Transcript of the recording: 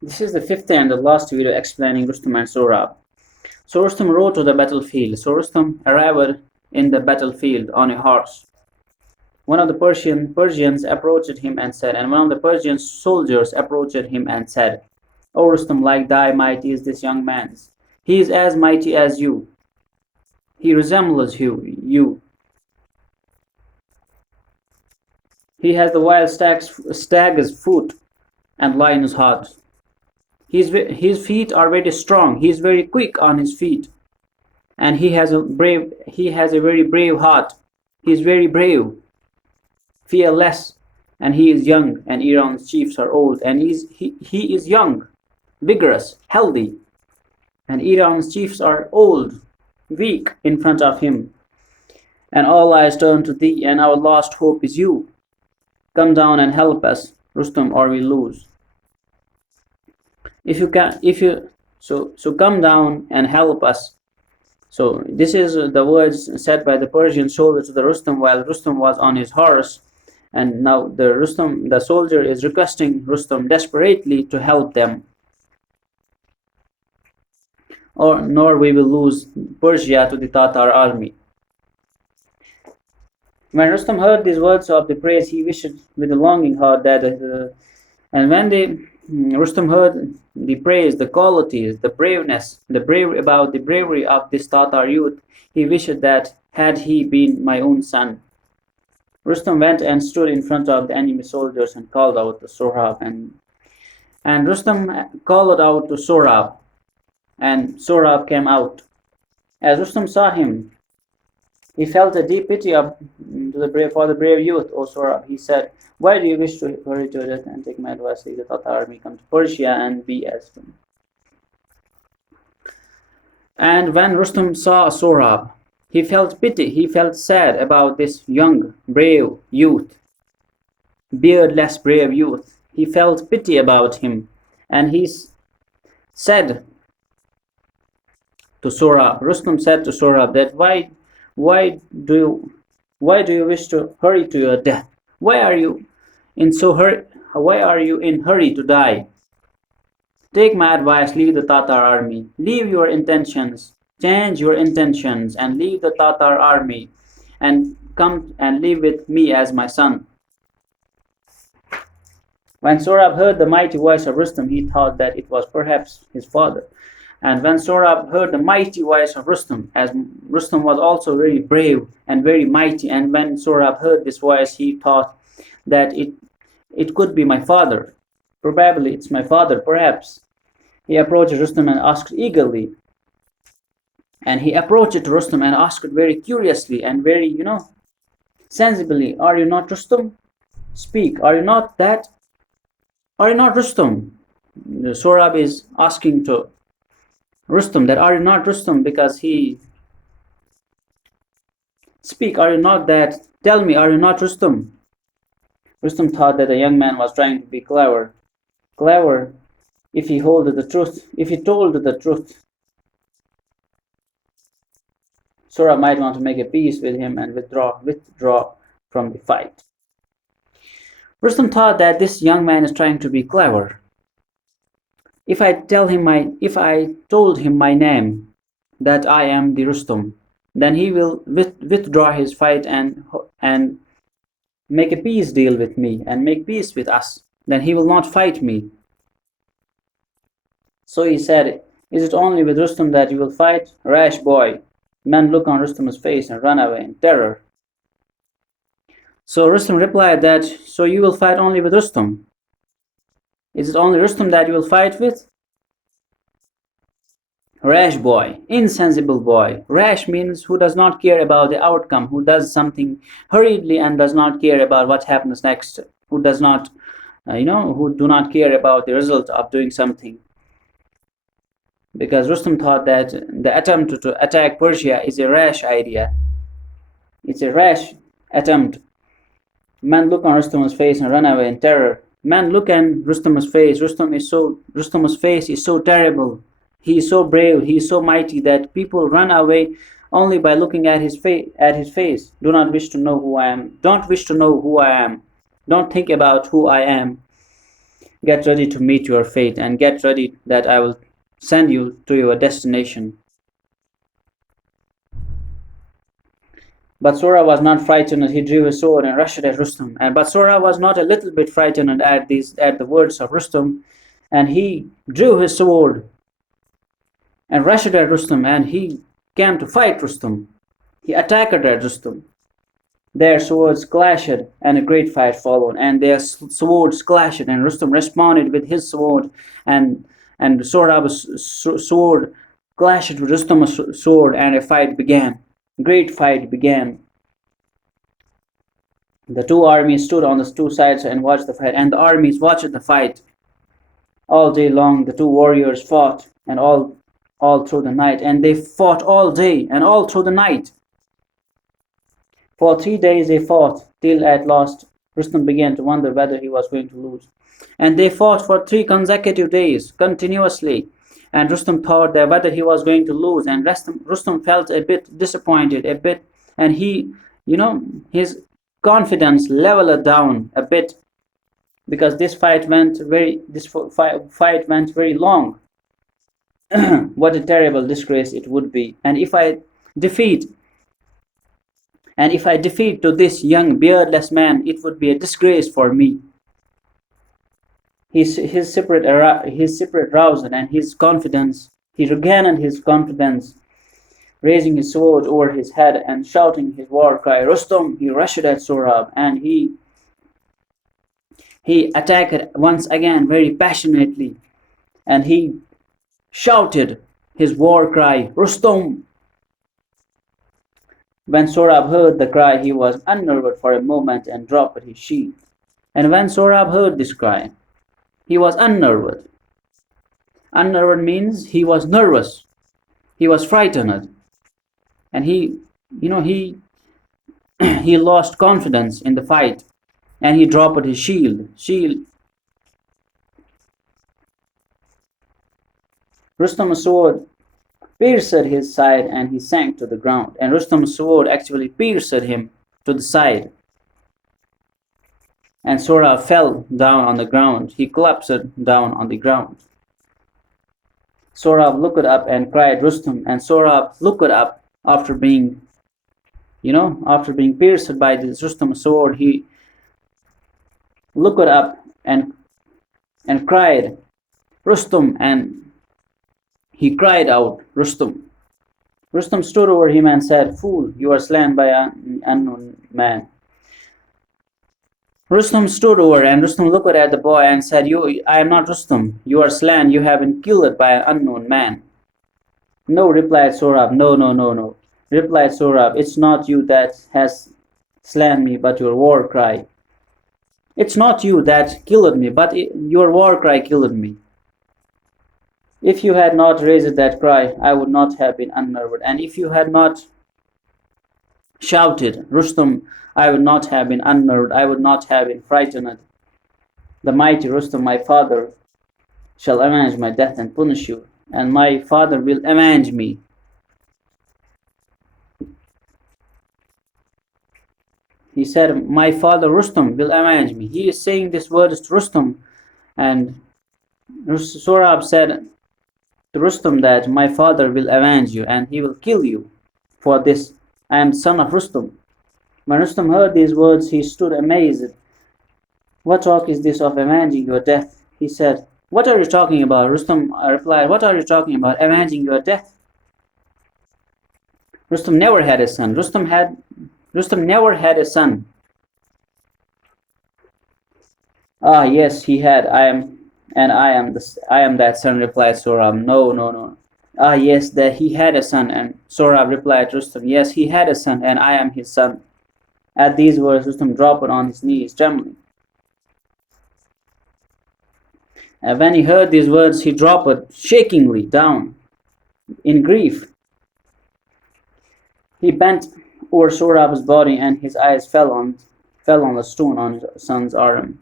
This is the fifth and the last video explaining Rustum and Sohrab. So Rustum rode to the battlefield. So Rustum arrived in the battlefield on a horse. One of the Persians approached him and said, and one of the Persian soldiers approached him and said, O Rustum, like thy might is this young man's. He is as mighty as you. He resembles you. He has the wild stag's foot and lion's heart. His feet are very strong. He is very quick on his feet, and he has a very brave heart. He is very brave, fearless, and he is young. And Iran's chiefs are old, and he is young, vigorous, healthy, and Iran's chiefs are old, weak in front of him. And all eyes turn to thee, and our last hope is you. Come down and help us, Rustum, or we lose. So come down and help us. So this is the words said by the Persian soldier to the Rustum while Rustum was on his horse, and now the soldier is requesting Rustum desperately to help them, nor we will lose Persia to the Tatar army. When Rustum heard these words of the praise, he wished with a longing heart that and when Rustum heard the praise, the qualities, the braveness, about the bravery of this Tatar youth, he wished that had he been my own son. Rustum went and stood in front of the enemy soldiers and called out to Sohrab, and Rustum called out to Sohrab, and Sohrab came out. As Rustum saw him, he felt a deep pity for the brave youth. O Sohrab, he said, why do you wish to hurry to death and take my advice? Leave the Tatar army, come to Persia and be as them. And when Rustum saw Sohrab, he felt pity, he felt sad about this young, brave youth, beardless brave youth. He felt pity about him, and he said to Sohrab, Rustum said to Sohrab that why do you wish to hurry to your death? Why are you in hurry to die? Take my advice, leave the Tatar army. Leave your intentions, change your intentions, and leave the Tatar army, and come and live with me as my son. When Sohrab heard the mighty voice of Rustum, he thought that it was perhaps his father. And when Sohrab heard the mighty voice of Rustum, as Rustum was also very brave and very mighty, and when Sohrab heard this voice, he thought that it could be my father. Probably it's my father, perhaps. He approached Rustum and asked eagerly. And he approached Rustum and asked very curiously and very, sensibly, are you not Rustum? Speak, are you not that? Are you not Rustum? Sohrab is asking to Rustum that are you not Rustum, because he speak, are you not that? Tell me, are you not Rustum? Rustum thought that the young man was trying to be clever if he told the truth. Sohrab might want to make a peace with him and withdraw from the fight. Rustum thought that this young man is trying to be clever. If I told him my name, that I am the Rustum, then he will withdraw his fight and make a peace deal with me and make peace with us. Then he will not fight me. So he said, is it only with Rustum that you will fight? Rash boy. Men look on Rustum's face and run away in terror. So Rustum replied that, so you will fight only with Rustum? Is it only Rustum that you will fight with? Rash boy, insensible boy. Rash means who does not care about the outcome, who does something hurriedly and does not care about what happens next, who do not care about the result of doing something. Because Rustum thought that the attempt to attack Persia is a rash idea. It's a rash attempt. Men look on Rustum's face and run away in terror. Men look at Rustum's face. Rustum's face is so terrible. He is so brave. He is so mighty that people run away only by looking at his face. Do not wish to know who I am. Don't wish to know who I am. Don't think about who I am. Get ready to meet your fate, and get ready that I will send you to your destination. But Sohrab was not frightened. He drew his sword and rushed at Rustum. But Sohrab was not a little bit frightened at the words of Rustum, and he drew his sword and rushed at Rustum, and he came to fight Rustum. He attacked at Rustum. Their swords clashed, and a great fight followed. And their swords clashed, and Rustum responded with his sword, and Sohrab's sword clashed with Rustum's sword, and a fight began. Great fight began. The two armies stood on the two sides and watched the fight, and the armies watched the fight. All day long the two warriors fought, and all through the night, and they fought all day and all through the night. For 3 days they fought, till at last Rustum began to wonder whether he was going to lose. And they fought for 3 consecutive days, continuously. And Rustum thought that whether he was going to lose, and Rustum felt a bit disappointed, and his confidence leveled down a bit, because this fight went very long. What a terrible disgrace it would be. And if I defeat to this young beardless man, it would be a disgrace for me. His spirit roused, and his confidence, he regained his confidence, raising his sword over his head and shouting his war cry, Rustum, he rushed at Sohrab, and he attacked once again very passionately, and he shouted his war cry, Rustum. When Sohrab heard the cry, he was unnerved for a moment and dropped his shield. And when Sohrab heard this cry, he was unnerved. Unnerved means he was nervous. He was frightened. And he lost confidence in the fight. And he dropped his shield. Rustum's sword pierced his side, and he sank to the ground. And Rustum's sword actually pierced him to the side. And Sohrab fell down on the ground. He collapsed down on the ground. Sohrab looked up and cried, Rustum. And Sohrab looked up after being pierced by this Rustum's sword. He looked up and cried, Rustum, and he cried out, Rustum. Rustum stood over him and said, Fool, you are slain by an unknown man. Rustum stood over, and Rustum looked at the boy and said, I am not Rustum. You are slain. You have been killed by an unknown man. No, replied Sohrab. No. Replied Sohrab, it's not you that has slain me, but your war cry. It's not you that killed me, but your war cry killed me. If you had not raised that cry, I would not have been unnerved. And if you had not shouted, Rustum, I would not have been unnerved. I would not have been frightened. The mighty Rustum, my father, shall avenge my death and punish you. And my father will avenge me. He said, my father Rustum will avenge me. He is saying these words to Rustum. And Sohrab said to Rustum that my father will avenge you and he will kill you for this. I am son of Rustum. When Rustum heard these words, he stood amazed. What talk is this of avenging your death? He said, what are you talking about? Rustum replied, what are you talking about? Avenging your death? Rustum never had a son. Rustum never had a son. Ah, yes, he had. I am that son, replied Sohrab. No. Ah, yes, that he had a son. And Sohrab replied, Rustum, yes, he had a son, and I am his son. At these words, Rustum dropped on his knees, trembling. And when he heard these words, he dropped shakingly down in grief. He bent over Sohrab's body, and his eyes fell on the stone on his son's arm.